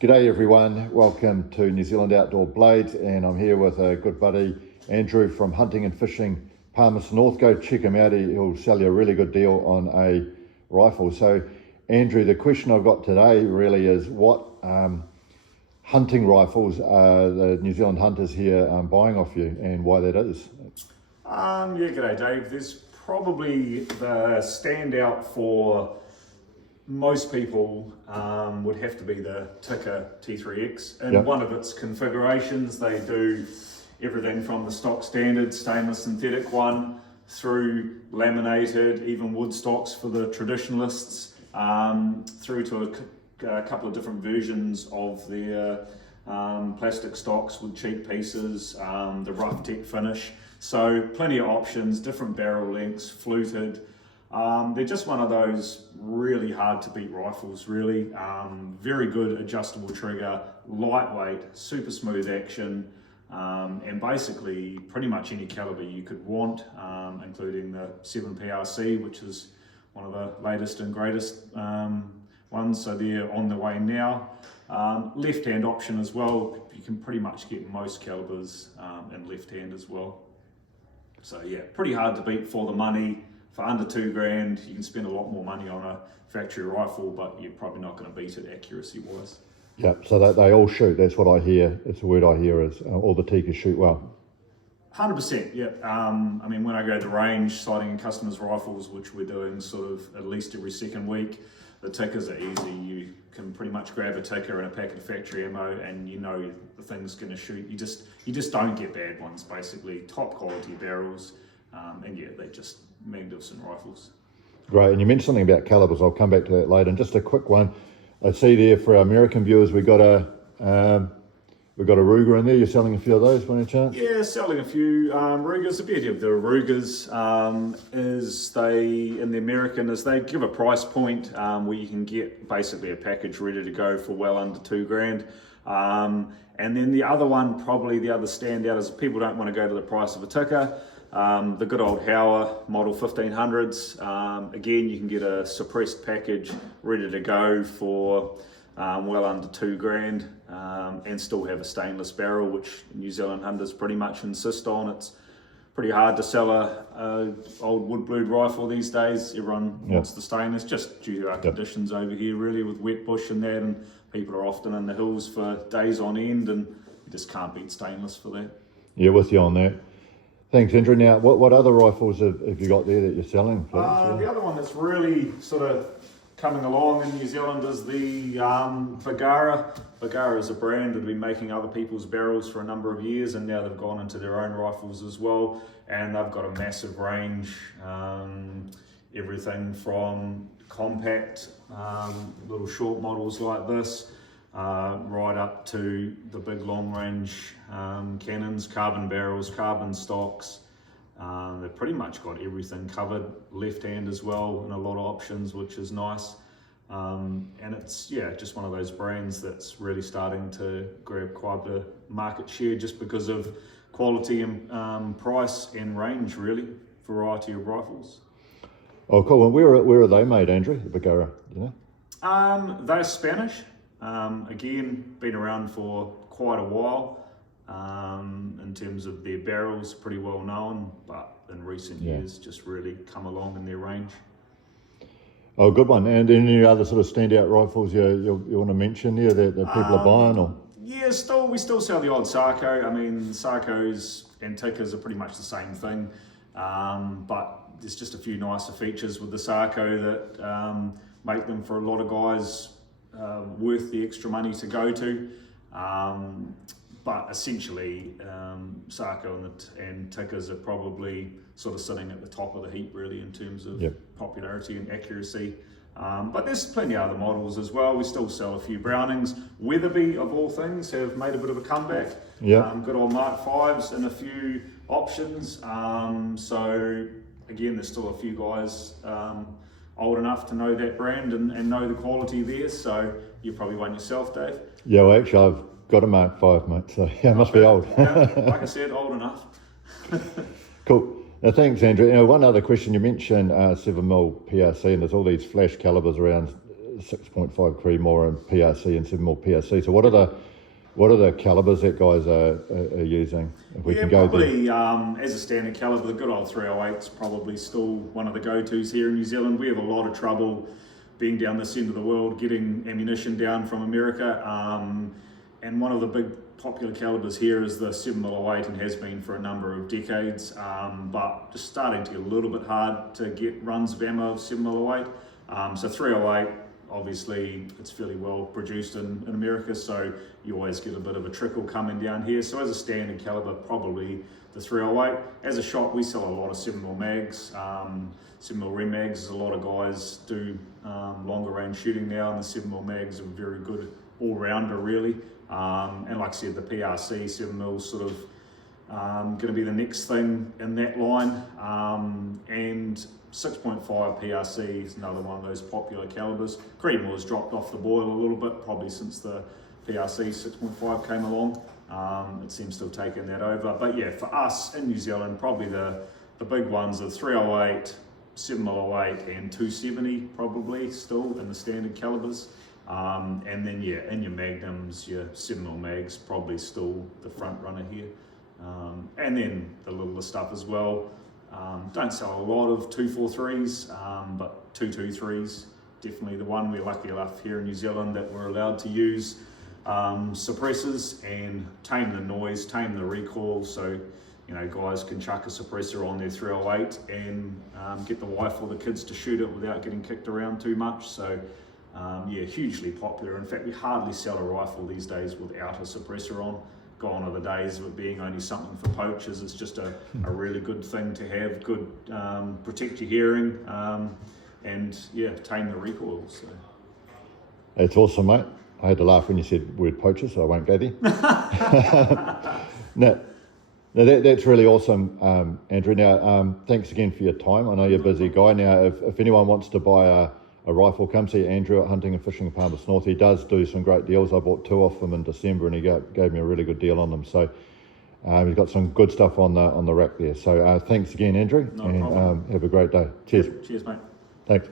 G'day everyone, welcome to New Zealand Outdoor Blades, and I'm here with a good buddy, Andrew from Hunting and Fishing Palmerston North. Go check him out, he'll sell you a really good deal on a rifle. So Andrew, the question I've got today really is what hunting rifles are the New Zealand hunters here buying off you, and why that is? G'day Dave. There's probably the standout for most people would have to be the Tikka T3X. In one of its configurations, they do everything from the stock standard stainless synthetic one through laminated, even wood stocks for the traditionalists, through to a couple of different versions of their plastic stocks with cheek pieces, the rough tech finish. So plenty of options, different barrel lengths, fluted. They're just one of those really hard to beat rifles, really. Very good adjustable trigger, lightweight, super smooth action, and basically pretty much any caliber you could want, including the 7PRC, which is one of the latest and greatest ones, so they're on the way now. Left hand option as well, you can pretty much get most calibers in left hand as well. So yeah, pretty hard to beat for the money. For under $2,000, you can spend a lot more money on a factory rifle, but you're probably not going to beat it accuracy wise. Yeah, so they all shoot, that's what I hear, it's the word I hear is all the Tikkas shoot well. 100%, yeah. I mean, when I go to the range, sighting customers' rifles, which we're doing sort of at least every second week, the Tikkas are easy. You can pretty much grab a Tikka and a packet of factory ammo and you know the thing's going to shoot. You just don't get bad ones, basically. Top quality barrels, and yeah, they're just magnificent rifles. Great, and you mentioned something about calibers, I'll come back to that later. And just a quick one, I see there for our American viewers, we've got a Ruger in there. You're selling a few of those by any chance? Yeah, selling a few Rugers. The beauty of the Rugers is in the American is they give a price point where you can get basically a package ready to go for well under $2,000. And then the other one, probably the other standout, is people don't want to go to the price of a Tikka. The good old Hauer model 1500s. Again, you can get a suppressed package ready to go for well under $2,000, and still have a stainless barrel, which New Zealand hunters pretty much insist on. It's pretty hard to sell a old wood blued rifle these days. Everyone wants the stainless, just due to our conditions over here, really, with wet bush and that, and people are often in the hills for days on end, and you just can't beat stainless for that. Yeah, with you on that. Thanks, Andrew. Now, what other rifles have you got there that you're selling, please? The other one that's really sort of coming along in New Zealand is the Vagara. Vagara is a brand that have been making other people's barrels for a number of years, and now they've gone into their own rifles as well, and they've got a massive range, everything from compact little short models like this, right up to the big long range cannons, carbon barrels, carbon stocks. They've pretty much got everything covered, left hand as well, and a lot of options, which is nice. And it's just one of those brands that's really starting to grab quite a bit of market share just because of quality and price and range, really, variety of rifles. Oh, cool. And where are they made, Andrew, the Vagara, do you know? They're Spanish. Again, been around for quite a while. In terms of their barrels, pretty well known, but in recent years just really come along in their range. Oh, good one. And any other sort of standout rifles you want to mention here that people are buying? Or? Yeah, we still sell the odd Sarco. I mean, Sarcos and Tikkas are pretty much the same thing, but there's just a few nicer features with the Sarco that make them, for a lot of guys, worth the extra money to go to. But essentially, Sarco and Tikkas are probably sort of sitting at the top of the heap, really, in terms of popularity and accuracy. But there's plenty of other models as well. We still sell a few Brownings. Weatherby, of all things, have made a bit of a comeback. Good old Mark 5s and a few options. So again, there's still a few guys old enough to know that brand and know the quality there. So you probably one yourself, Dave. Yeah, well, actually, I've got a Mark 5, mate, so yeah, it must be old. Like I said, old enough. Cool. Now, thanks, Andrew. One other question, you mentioned 7mm PRC, and there's all these flash calibers around 6.5 Creedmoor and PRC and 7 more PRC. So what are the calibers that guys are using? If we can go probably as a standard caliber, the good old 308 is probably still one of the go-tos here in New Zealand. We have a lot of trouble being down this end of the world, getting ammunition down from America. And one of the big popular calibers here is the 7mm08 and has been for a number of decades, but just starting to get a little bit hard to get runs of ammo of 7mm08. So 308, obviously it's fairly well produced in America, so you always get a bit of a trickle coming down here. So as a standard caliber, probably the 308. As a shop, we sell a lot of 7mm mags, 7mm rem mags. A lot of guys do longer range shooting now, and the 7mm mags are very good all-rounder really. And like I said, the PRC 7mm sort of going to be the next thing in that line. And 6.5 PRC is another one of those popular calibers. Creedmoor has dropped off the boil a little bit, probably since the PRC 6.5 came along. It seems to have taken that over. But yeah, for us in New Zealand, probably the big ones are 308, 7mm08 and 270 probably still in the standard calibers. And then yeah, in your magnums, your 7mm mags probably still the front runner here. And then the littler stuff as well. Don't sell a lot of 243s, but 223s, definitely the one. We're lucky enough here in New Zealand that we're allowed to use suppressors and tame the noise, tame the recoil, so you know, guys can chuck a suppressor on their 308 and get the wife or the kids to shoot it without getting kicked around too much. So yeah, hugely popular. In fact, we hardly sell a rifle these days without a suppressor on. Gone are the days of it being only something for poachers. It's just a really good thing to have, good, protect your hearing, and yeah, tame the recoil. So. It's awesome, mate. I had to laugh when you said word poacher, so I won't go there. No, that's really awesome, Andrew. Now, thanks again for your time. I know you're a busy guy. Now, if anyone wants to buy a rifle, come see Andrew at Hunting and Fishing Palmerston North. He does do some great deals. I bought 2 off him in December, and he gave me a really good deal on them. So he's got some good stuff on the rack there. So thanks again, Andrew, No problem. Have a great day. Cheers. Cheers, mate. Thanks.